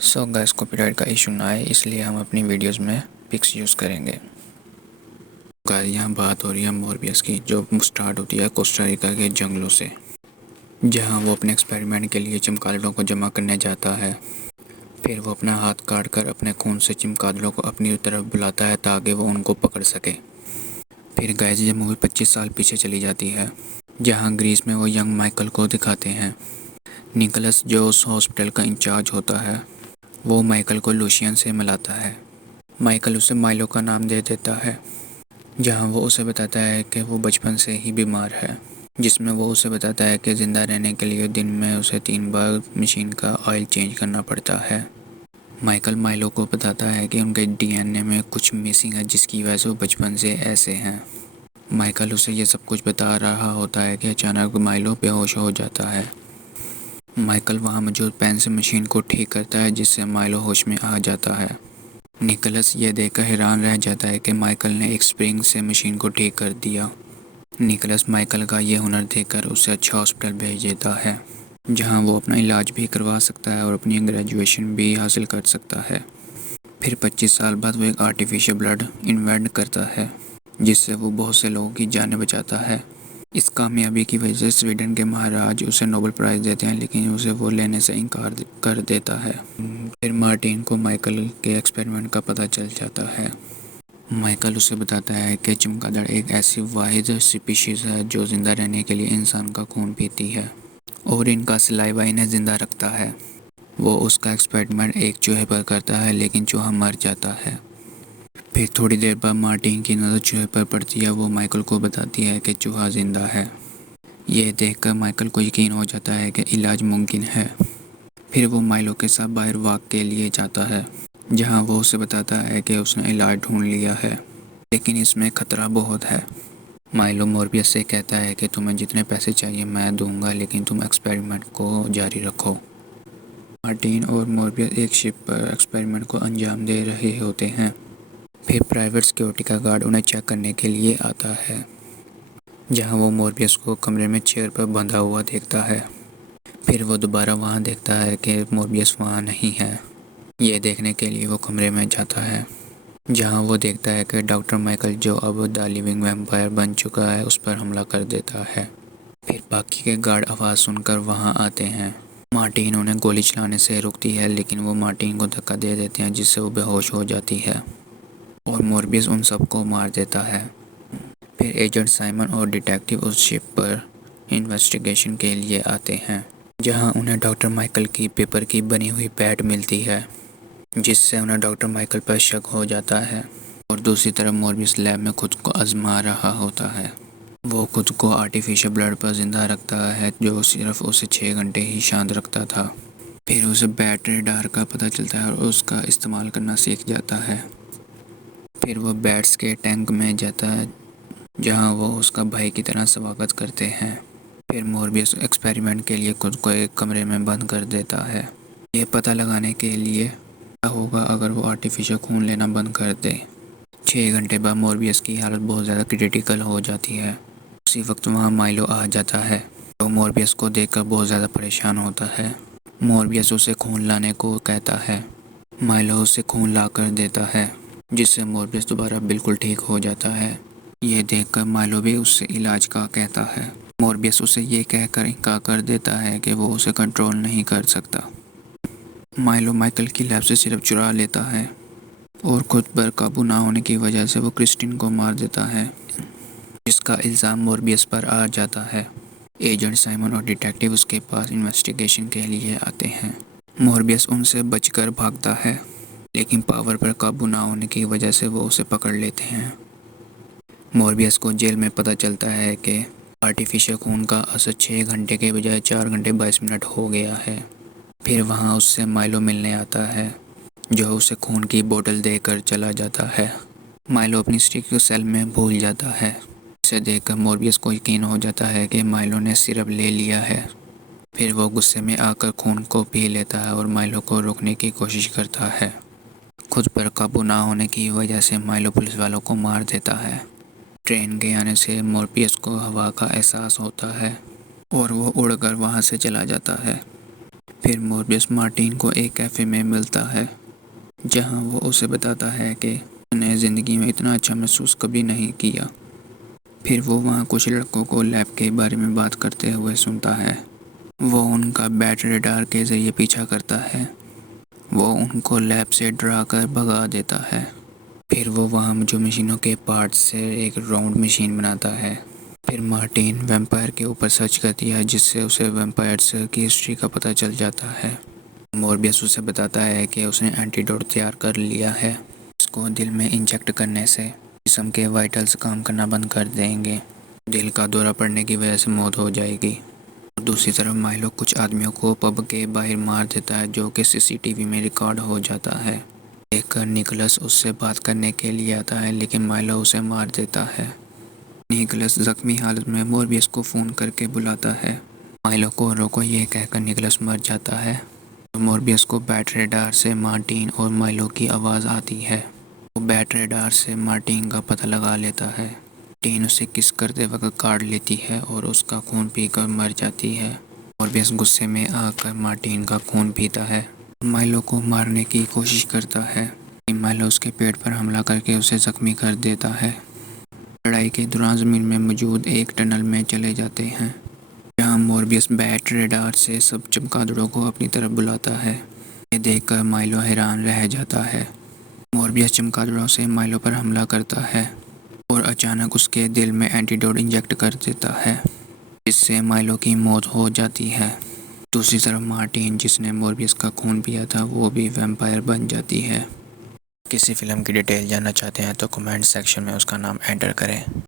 सो gas copyright का issue ना आए इसलिए हम अपनी वीडियोस में पिक्स यूज़ करेंगे। गाइस यहाँ बात हो रही है मोरबियस की, जो स्टार्ट होती है कोस्टा रिका के जंगलों से, जहाँ वो अपने एक्सपेरिमेंट के लिए चमगादड़ों को जमा करने जाता है। फिर वो अपना हाथ काट कर अपने खून से चमगादड़ों को अपनी तरफ बुलाता है ताकि वो उनको पकड़ सके। फिर गाइस ये मूवी 25 साल पीछे चली जाती है, जहाँ ग्रीस में वो यंग माइकल को दिखाते हैं। निकोलस जो उस हॉस्पिटल का इंचार्ज होता है, वो माइकल को लूशियन से मिलाता है। माइकल उसे माइलो का नाम दे देता है, जहाँ वो उसे बताता है कि वो बचपन से ही बीमार है, जिसमें वो उसे बताता है कि ज़िंदा रहने के लिए दिन में उसे 3 बार मशीन का ऑयल चेंज करना पड़ता है। माइकल माइलो को बताता है कि उनके डीएनए में कुछ मिसिंग है, जिसकी वजह से वो बचपन से ऐसे हैं। माइकल उसे ये सब कुछ बता रहा होता है कि अचानक माइलो बेहोश हो जाता है। माइकल वहाँ मौजूद पेन से मशीन को ठीक करता है, जिससे माइलो होश में आ जाता है। निकोलस ये देखकर हैरान रह जाता है कि माइकल ने एक स्प्रिंग से मशीन को ठीक कर दिया। निकोलस माइकल का ये हुनर देखकर उसे अच्छा हॉस्पिटल भेज देता है, जहाँ वो अपना इलाज भी करवा सकता है और अपनी ग्रेजुएशन भी हासिल कर सकता है। फिर 25 साल बाद वो एक आर्टिफिशियल ब्लड इन्वेंट करता है, जिससे वो बहुत से लोगों की जानें बचाता है। इस कामयाबी की वजह से स्वीडन के महाराज उसे नोबेल प्राइज़ देते हैं, लेकिन उसे वो लेने से इनकार कर देता है। फिर मार्टिन को माइकल के एक्सपेरिमेंट का पता चल जाता है। माइकल उसे बताता है कि चमगादड़ एक ऐसी वाहिद स्पीशीज़ है जो ज़िंदा रहने के लिए इंसान का खून पीती है और इनका सलाइवा इन्हें ज़िंदा रखता है। वो उसका एक्सपेरिमेंट एक चूहे पर करता है, लेकिन चूहा मर जाता है। फिर थोड़ी देर बाद मार्टिन की नज़र चूहे पर पड़ती है। वो माइकल को बताती है कि चूहा ज़िंदा है। ये देखकर माइकल को यकीन हो जाता है कि इलाज मुमकिन है। फिर वो माइलो के साथ बाहर वॉक के लिए जाता है, जहाँ वो उसे बताता है कि उसने इलाज ढूंढ लिया है, लेकिन इसमें खतरा बहुत है। माइलो मोरबियस से कहता है कि तुम्हें जितने पैसे चाहिए मैं दूंगा, लेकिन तुम एक्सपेरिमेंट को जारी रखो। मार्टिन और मोरबियस एक शिप पर एक्सपेरिमेंट को अंजाम दे रहे होते हैं। फिर प्राइवेट सिक्योरिटी का गार्ड उन्हें चेक करने के लिए आता है, जहाँ वो मोरबियस को कमरे में चेयर पर बंधा हुआ देखता है। फिर वो दोबारा वहाँ देखता है कि मोरबियस वहाँ नहीं है। ये देखने के लिए वो कमरे में जाता है, जहाँ वो देखता है कि डॉक्टर माइकल, जो अब द लिविंग वैम्पायर बन चुका है, उस पर हमला कर देता है। फिर बाकी के गार्ड आवाज़ सुनकर वहाँ आते हैं। मार्टिन उन्हें गोली चलाने से रुकती है, लेकिन वो मार्टिन को धक्का दे देते हैं, जिससे वो बेहोश हो जाती है और मोरबियस उन सबको मार देता है। फिर एजेंट साइमन और डिटेक्टिव उस शिप पर इन्वेस्टिगेशन के लिए आते हैं, जहां उन्हें डॉक्टर माइकल की पेपर की बनी हुई बैट मिलती है, जिससे उन्हें डॉक्टर माइकल पर शक हो जाता है। और दूसरी तरफ मोरबियस लैब में खुद को आजमा रहा होता है। वो खुद को आर्टिफिशियल ब्लड पर जिंदा रखता है, जो सिर्फ उसे 6 घंटे ही शांत रखता था। फिर उसे बैट रेडार का पता चलता है और उसका इस्तेमाल करना सीख जाता है। फिर वो बैट्स के टैंक में जाता है, जहां वो उसका भाई की तरह स्वागत करते हैं। फिर मोरबियस एक्सपेरिमेंट के लिए खुद को एक कमरे में बंद कर देता है, ये पता लगाने के लिए क्या होगा अगर वो आर्टिफिशियल खून लेना बंद कर दे। 6 घंटे बाद मोरबियस की हालत बहुत ज़्यादा क्रिटिकल हो जाती है। उसी वक्त वहाँ माइलो आ जाता है, तो मोरबियस को देखकर बहुत ज़्यादा परेशान होता है। मोरबियस उसे खून लाने को कहता है। माइलो उसे खून ला कर देता है, जिससे मोरबियस दोबारा बिल्कुल ठीक हो जाता है। ये देखकर माइलो भी उससे इलाज का कहता है। मोरबियस उसे ये कहकर इनकार कर देता है कि वो उसे कंट्रोल नहीं कर सकता। माइलो माइकल की लैब से सिर्फ चुरा लेता है और खुद पर काबू ना होने की वजह से वो क्रिस्टिन को मार देता है, जिसका इल्ज़ाम मोरबियस पर आ जाता है। एजेंट साइमन और डिटेक्टिव उसके पास इन्वेस्टिगेशन के लिए आते हैं। मोरबियस उनसे बचकर भागता है, लेकिन पावर पर काबू ना होने की वजह से वो उसे पकड़ लेते हैं। मोरबियस को जेल में पता चलता है कि आर्टिफिशियल खून का असर 6 घंटे के बजाय 4 घंटे 22 मिनट हो गया है। फिर वहाँ उससे माइलो मिलने आता है, जो उसे खून की बोतल देकर चला जाता है। माइलो अपनी स्टिक को सेल में भूल जाता है। इसे देखकर मोरबियस को यकीन हो जाता है कि माइलो ने सिरप ले लिया है। फिर वो गुस्से में आकर खून को पी लेता है और माइलो को रोकने की कोशिश करता है। खुद पर काबू ना होने की वजह से माइलो पुलिस वालों को मार देता है। ट्रेन के आने से मोरबियस को हवा का एहसास होता है और वो उड़कर वहाँ से चला जाता है। फिर मोरबियस मार्टिन को एक कैफ़े में मिलता है, जहां वो उसे बताता है कि उसने ज़िंदगी में इतना अच्छा महसूस कभी नहीं किया। फिर वो वहाँ कुछ लड़कों को लैब के बारे में बात करते हुए सुनता है। वो उनका बैट रेडार के ज़रिए पीछा करता है। वो उनको लैब से डरा कर भगा देता है। फिर वो वहाँ जो मशीनों के पार्ट्स से एक राउंड मशीन बनाता है। फिर मार्टिन वैम्पायर के ऊपर सर्च करती है, जिससे उसे वैम्पायर्स की हिस्ट्री का पता चल जाता है। मोरबियस उसे बताता है कि उसने एंटीडोट तैयार कर लिया है। इसको दिल में इंजेक्ट करने से जिस्म के वाइटल्स काम करना बंद कर देंगे। दिल का दौरा पड़ने की वजह से मौत हो जाएगी। दूसरी तरफ माइलो कुछ आदमियों को पब के बाहर मार देता है, जो कि सीसीटीवी में रिकॉर्ड हो जाता है। देखकर निकोलस उससे बात करने के लिए आता है, लेकिन माइलो उसे मार देता है। निकोलस जख्मी हालत में मोरबियस को फ़ोन करके बुलाता है। माइलो को रोको ये कहकर निकोलस मर जाता है। तो मोरबियस को बैट रेडार से मार्टिन और माइलो की आवाज़ आती है। वो बैट रेडार से मार्टिन का पता लगा लेता है। मार्टिन उसे किस करते वक्त काट लेती है और उसका खून पीकर मर जाती है। मोरबियस गुस्से में आकर मार्टिन का खून पीता है। माइलो को मारने की कोशिश करता है, लेकिन माइलो उसके पेट पर हमला करके उसे जख्मी कर देता है। लड़ाई के दौरान ज़मीन में मौजूद एक टनल में चले जाते हैं, जहां मोरबियस बैट रेडार से सब चमगादड़ों को अपनी तरफ बुलाता है। ये देखकर माइलो हैरान रह जाता है। मोरबियस चमगादड़ों से माइलो पर हमला करता है और अचानक उसके दिल में एंटीडोट इंजेक्ट कर देता है, जिससे माइलो की मौत हो जाती है। दूसरी तरफ मार्टिन, जिसने मोरबियस का खून पिया था, वो भी वैम्पायर बन जाती है। किसी फिल्म की डिटेल जानना चाहते हैं तो कमेंट सेक्शन में उसका नाम एंटर करें।